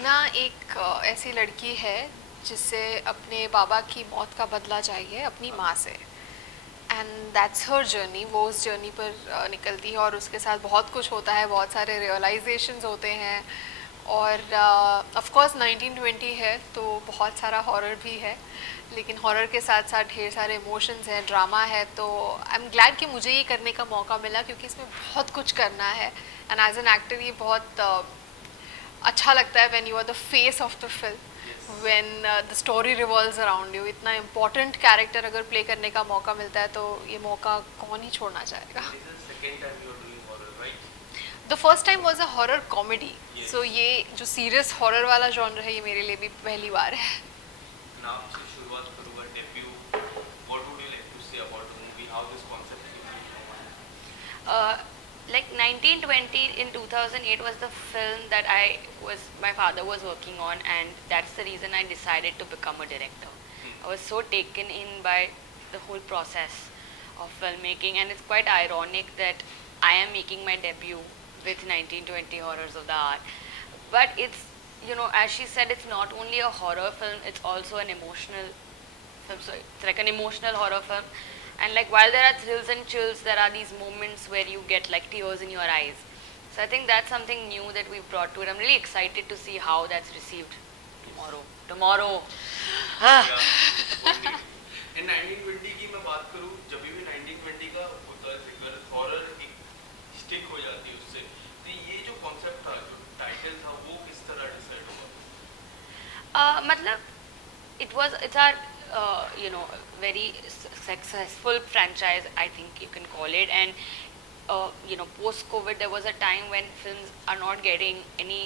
मेघना एक ऐसी लड़की है जिसे अपने बाबा की मौत का बदला चाहिए अपनी माँ से, एंड दैट्स हर जर्नी। वो उस जर्नी पर निकलती है और उसके साथ बहुत कुछ होता है, बहुत सारे रियलाइजेशंस होते हैं। और ऑफ कोर्स 1920 है तो बहुत सारा हॉरर भी है, लेकिन हॉरर के साथ साथ ढेर सारे इमोशंस हैं, ड्रामा है। तो आई एम ग्लैड कि मुझे ये करने का मौका मिला, क्योंकि इसमें बहुत कुछ करना है। एंड एज एन एक्टर ये बहुत अच्छा लगता है when you are the face of the film, when the story revolves around you. इतना इम्पोर्टेंट कैरेक्टर अगर प्ले करने का मौका मिलता है तो ये मौका कौन ही छोड़ना चाहेगा। The first time was a horror comedy, so ये जो सीरियस हॉरर वाला जॉनर है ये मेरे लिए भी पहली बार है। नाम से शुरुआत करूँगा debut, what would you like to say about the movie, how this concept Like 1920 in 2008 was the film that my father was working on, and that's the reason I decided to become a director. I was so taken in by the whole process of filmmaking, and it's quite ironic that I am making my debut with 1920 Horrors of the Art. But it's, you know, as she said, it's not only a horror film, it's also an emotional film. So it's like an emotional horror film. And like while there are thrills and chills, there are these moments where you get like tears in your eyes. So I think that's something new that we've brought to it. I'm really excited to see how that's received tomorrow. इन 1920 की मैं बात करूँ, जब भी 1920 का होता है जिक्र, हॉरर एक स्टिक हो जाती है उससे, तो ये जो कॉन्सेप्ट था, जो टाइटल था, वो किस तरह डिसाइड हुआ? मतलब it's our very successful franchise, I think you can call it. And post COVID there was a time when films are not getting any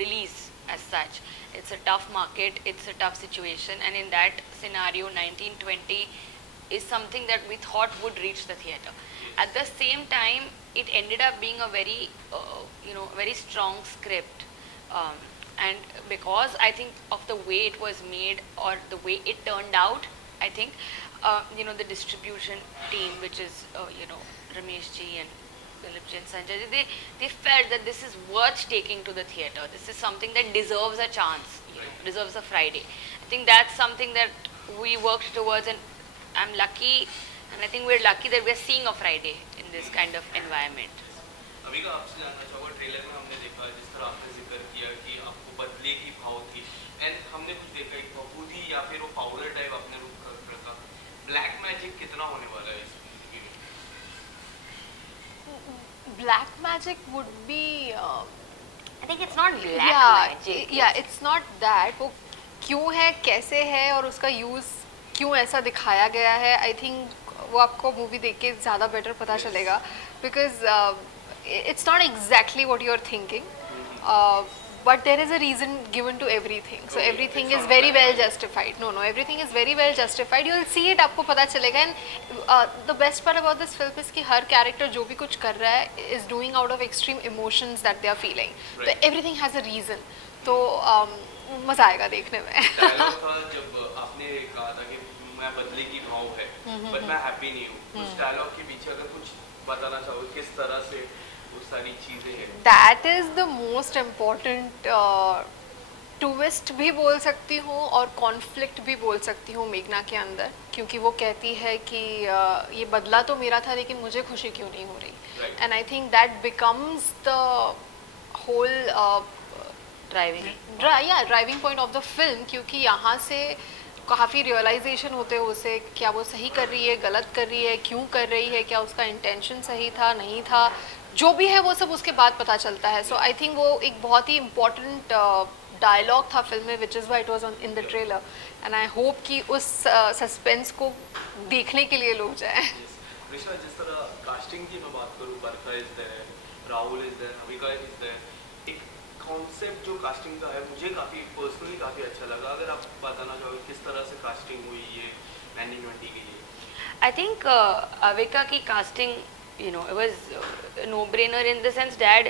release as such. It's a tough market, it's a tough situation, and in that scenario 1920 is something that we thought would reach the theater. At the same time, it ended up being a very very strong script, and because I think of the way it was made or the way it turned out, I think the distribution team, which is Ramesh ji and Philip ji and Sanjay ji, they felt that this is worth taking to the theater. This is something that deserves a chance, deserves a Friday. I think that's something that we worked towards, and I'm lucky, and I think we're lucky that we're seeing a Friday in this kind of environment. अभी का आपसे जानना चाहूँगा, trailer में हमने देखा जिस तरह आपने जिक्र किया कि आपको बदले की भाव थी, एंड हमने कुछ देखा एक भभूति या फिर वो पाउडर टाइप आपने रूप रखा। ब्लैक मैजिक कितना होने वाला है इस मूवी में? Black magic would be I think it's not black magic. Yeah, it's not that. वो क्यों है, कैसे है और उसका यूज़ क्यों ऐसा दिखाया गया है, आई थिंक वो आपको मूवी देख के ज़्यादा बेटर पता चलेगा, because it's not exactly what you're thinking, but there is a reason given to everything, so everything is very well justified. No, everything is very well justified. You'll see it, आपको पता चलेगा. And the best part about this film is कि हर character जो भी कुछ कर रहा है is doing out of extreme emotions that they are feeling. So everything has a reason. तो मज़ा आएगा देखने में. डायलॉग था जब आपने कहा था कि मैं बदले की भाव है, but मैं हैप्पी नहीं हूँ. उस डायलॉग के पीछे अगर कुछ बताना चाहो किस तरह से सारी चीजें हैं. That is the most important twist भी बोल सकती हूँ और कॉन्फ्लिक्ट भी बोल सकती हूँ मेघना के अंदर, क्योंकि वो कहती है कि ये बदला तो मेरा था लेकिन मुझे खुशी क्यों नहीं हो रही. And I think that becomes the whole driving point of the film, क्योंकि यहाँ से काफ़ी रियलाइजेशन होते हैं उसे, क्या वो सही कर रही है, गलत कर रही है, क्यों कर रही है, क्या उसका इंटेंशन सही था नहीं था, जो भी है वो सब उसके बाद पता चलता है. सो आई थिंक वो एक बहुत ही इम्पॉर्टेंट डायलॉग था फिल्म में, which is why it was on in the trailer. And I hope कि उस सस्पेंस को देखने के लिए लोग जाएं. ऋषा, जिस तरह कास्टिंग की मैं बात करूँ, Barkha is there, Rahul is there, Avika is there, एक कॉन्सेप्ट जो कास्टिंग का है मुझे काफ़ी पर्सनली काफ़ी अच्छा लगा. अगर आप बताना चाहोगे किस तरह से कास्टिंग हुई है 1920 के लिए? आई थिंक अविका की casting, it was a no-brainer in the sense Dad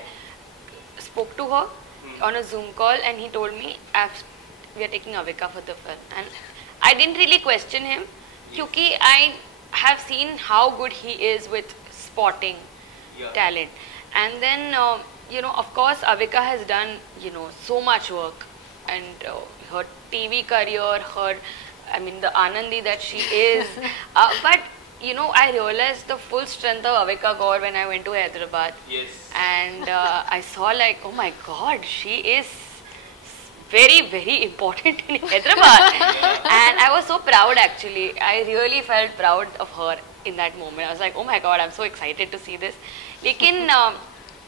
spoke to her on a Zoom call and he told me we are taking Avika for the film, and I didn't really question him because I have seen how good he is with spotting talent. And then you know, of course, Avika has done, you know, so much work, and her TV career, her, I mean, the Anandi that she is. But, you know, I realized the full strength of Avika Gaur when I went to Hyderabad. Yes. And I saw like, oh my God, she is very, very important in Hyderabad. And I was so proud actually. I really felt proud of her in that moment. I was like, oh my God, I'm so excited to see this. लेकिन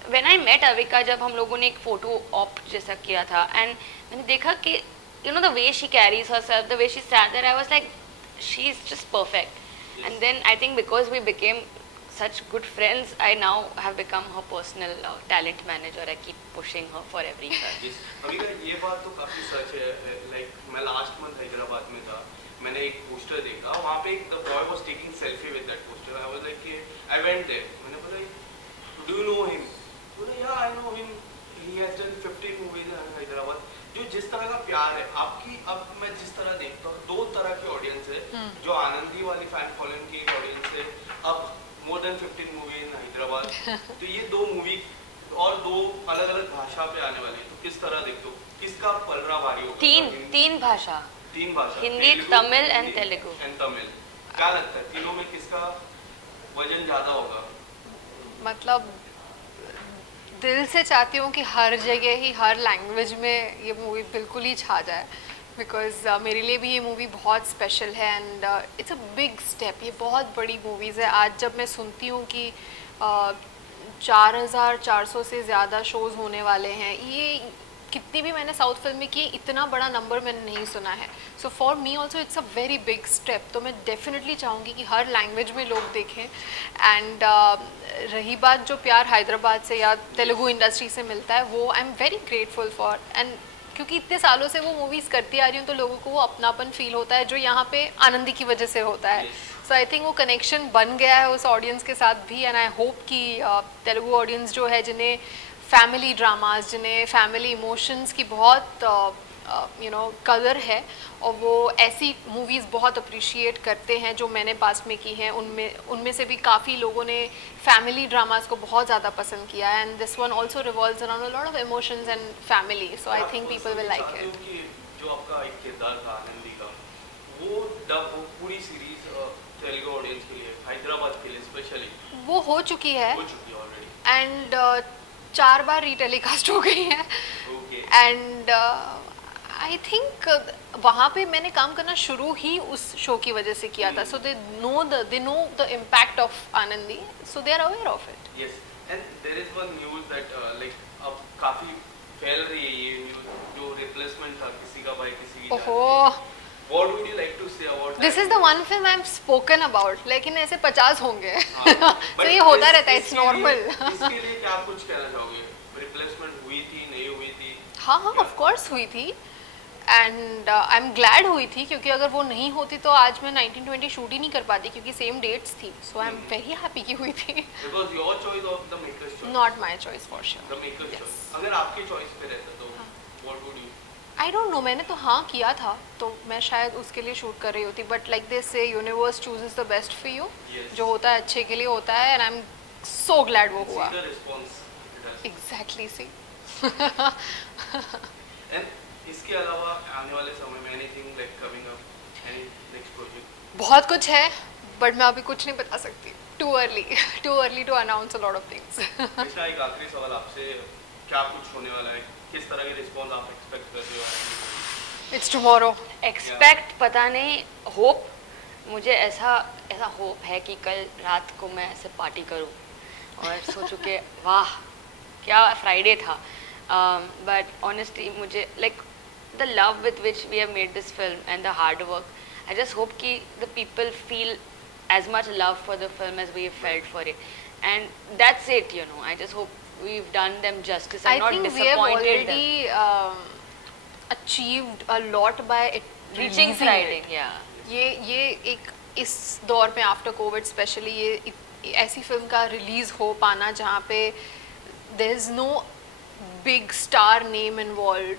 when I met Avika, जब हम लोगों ने एक photo op जैसा किया था, and मैंने देखा कि, you know, the way she carries herself, the way she stands there, I was like, she's just perfect. Yes. And then I think because we became such good friends, I now have become her personal talent manager. I keep pushing her for everything. Yes. Avika ये बात तो काफी सच है. Like मैं last month Hyderabad में था, मैंने एक पोस्टर देखा, वहाँ पे the boy was taking selfie with that poster. I was like, I went there. मैंने बोला, do you know him? बोला, yeah, I know him. He has done 15 movies in Hyderabad. जो जिस तरह का प्यार है आपकी, अब मैं जिस तरह देखता हूँ, दो तरह की ऑडियंस है. जो आनंदी वाली फैन फॉलोइंग की ऑडियंस है, अब more than 15 मूवी इन हैदराबाद. तो ये दो मूवी और दो अलग अलग भाषा पे आने वाली है, तो किस तरह देखते हो, किसका पलड़ा भारी होगा? तीन भाषा, हिंदी, तमिल एंड तेलुगु. क्या लगता है तीनों में किसका वजन ज्यादा होगा? मतलब दिल से चाहती हूँ कि हर जगह ही हर लैंग्वेज में ये मूवी बिल्कुल ही छा जाए, बिकॉज मेरे लिए भी ये मूवी बहुत स्पेशल है and it's a big step. ये बहुत बड़ी मूवीज़ है. आज जब मैं सुनती हूँ कि 4400 से ज़्यादा शोज़ होने वाले हैं, ये कितनी भी मैंने साउथ फिल्म में की, इतना बड़ा नंबर मैंने नहीं सुना है. So for me also it's a very big step. तो मैं डेफिनेटली चाहूँगी कि हर लैंग्वेज में लोग देखें. एंड रही बात जो प्यार हैदराबाद से या तेलुगु इंडस्ट्री से मिलता है, वो I am very grateful for. And क्योंकि इतने सालों से वो मूवीज़ करती आ रही हूँ, तो लोगों को वो अपनापन फील होता है जो यहाँ पे आनंदी की वजह से होता है. सो आई थिंक वो कनेक्शन बन गया है उस ऑडियंस के साथ भी. एंड आई होप कि तेलुगु ऑडियंस जो है, जिन्हें फैमिली ड्रामास, जिन्हें फैमिली इमोशंस की बहुत कदर है, और वो ऐसी मूवीज़ बहुत अप्रिशिएट करते हैं जो मैंने पास में की हैं, उनमें से भी काफ़ी लोगों ने फैमिली ड्रामास को बहुत ज़्यादा पसंद किया है. And this one also revolves around a lot of emotions and family. So I think people will like it. जो आपका एक किरदार था आनंदी का, वो पूरी सीरीज तेलुगु ऑडियंस के लिए, हैदराबाद के लिए स्पेशली वो हो चुकी है ऑलरेडी. एंड 4 बार रीटेलीकास्ट हो गई है. एंड आई थिंक वहाँ पे मैंने काम करना शुरू ही उस शो की वजह से किया था. So they know the impact of Anandi, so they are aware of it. Yes. And there is one news that like अब काफी फैल रही है ये न्यूज़, जो रिप्लेसमेंट था किसी का भाई किसी की. ओहो, What would you like to say about This is the one film I've spoken about. लेकिन ऐसे 50 होंगे. तो ये होता रहता है, it's normal. इसके लिए क्या कुछ कहना चाहोगे? रिप्लेसमेंट हुई थी, नहीं हुई थी? हाँ, of course हुई थी. एंड आई एम ग्लैड हुई थी, क्योंकि अगर वो नहीं होती तो आज मैं 1920 शूट ही नहीं कर पाती, क्योंकि सेम डेट्स थी. सो आई एम वेरी हैप्पी कि हुई थी. Because your choice of the maker's choice. Not my choice for sure. The maker's choice. अगर आपके चॉइस पे रहता तो what would you? I don't know. मैंने तो हाँ किया था, तो मैं शायद उसके लिए शूट कर रही होती. बट लाइक दिस से universe chooses the best for you. जो होता है अच्छे के लिए होता है. And I am so glad वो हुआ. एग्जैक्टली. सी. एंड इसके अलावा आने वाले समय में anything like coming up, any next project? बहुत कुछ है, बट मैं अभी कुछ नहीं बता सकती. Too early to announce a lot of things. Krishna, एक आखिरी सवाल आपसे, क्या कुछ होने वाला है, किस तरह की रिस्पॉन्स आप एक्सपेक्ट करते हो? It's tomorrow. एक्सपेक्ट पता नहीं, होप, मुझे ऐसा होप है कि कल रात को मैं ऐसे पार्टी करूं और सोचूं कि वाह क्या फ्राइडे था. बट ऑनेस्टली मुझे like the love with which we have made this film and the hard work, I just hope कि the people feel as much love for the film as we have felt for it, and that's it, you know. I just hope we've done them justice. I'm not disappointed. I think we have already achieved a lot by it reaching Friday. Yeah. ये एक इस दौर में after Covid specially ये ऐसी film का release हो पाना जहाँ पे there is no big star name involve,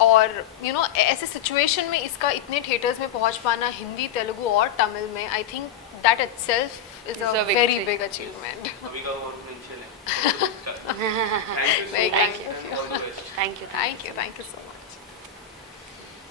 और यू नो ऐसे सिचुएशन में इसका इतने थिएटर्स में पहुंच पाना, हिंदी, तेलुगु और तमिल में, I think that itself is It's a a very victory. big achievement. अभी का और मेंशन है. Thank you so Very much kind of and you. all the best. Thank you. Thank you so much.